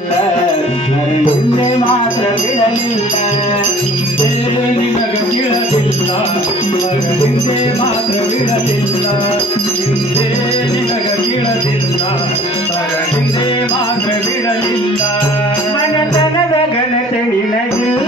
ಮಾತ್ರ ಬಿಡಲಿಲ್ಲ ಚಿಳೆ ಮಾರ್ ಬಿರ ಜಿಲ್ಲಾಳಗಳ ಮಾರ್ ಬಿಡಲಿಲ್ಲ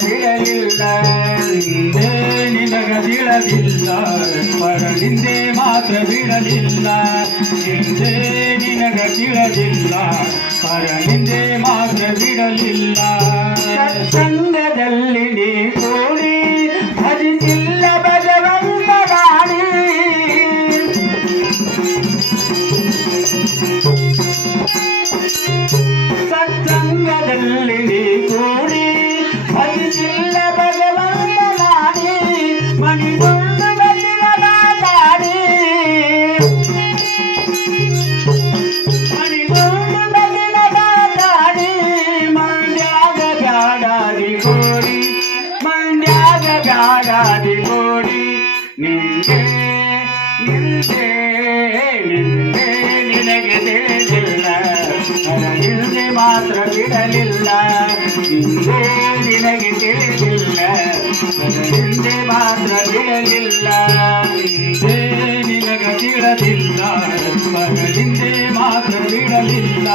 വിടവില്ല മരണിന്റെ മാത്ര വിടലില്ല എന്റെ നിനക കിടലില്ല മരണിന്റെ മാത്ര വിടലില്ല സത്സംഗതല്ലി കോടി ഭജിച്ചില്ല ബജവംഗാണി സത്സംഗതല്ലി കോടി ഭജിച്ചില്ല ಮಾತ್ರ ಬಿಡಲಿಲ್ಲ ನಿನಗೆ ತಿಳಿದಿಲ್ಲ ಹಿಂದೆ ಮಾತ್ರ ಬಿಡಲಿಲ್ಲ ಹಿಂದೆ ನಿನಗೆ ಬಿಡಲಿಲ್ಲ ಹಿಂದೆ ಮಾತ್ರ ಬಿಡಲಿಲ್ಲ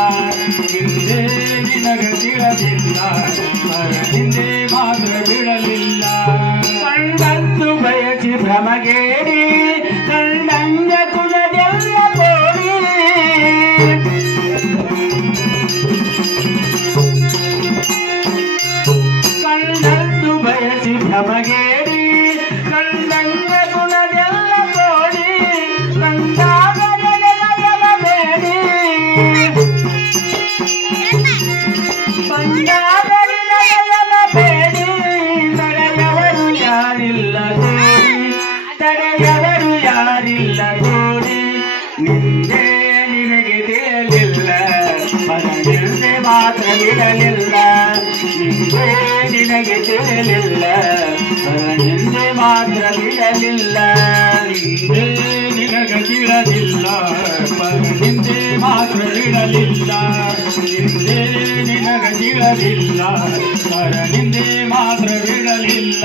ಹಿಂದೆ ನಿನಗೆ ಬಿಡಲಿಲ್ಲ ಹಿಂದೆ ಮಾತ್ರ ಬಿಡಲಿಲ್ಲ ಕಂಡಂತು ಬಯಸಿ ಭ್ರಮಗೇರಿ ಕಂಡಂಗ 夜里。<Daddy. S 2> ಆಗ ನಿನಗೆ ದೇಲಿಲ್ಲ ನಿನ್ನೆ ನಿ んで ಮಾತ್ರ ಬಿಡಲಿಲ್ಲ ನೀನೇ ನಿನಗ ಸಿಗದಿಲ್ಲ ಪರ ನಿ んで ಮಾತ್ರ ಬಿಡಲಿಲ್ಲ ನೀನೇ ನಿನಗ ಸಿಗದಿಲ್ಲ ಪರ ಮಾತ್ರ ಬಿಡಲಿಲ್ಲ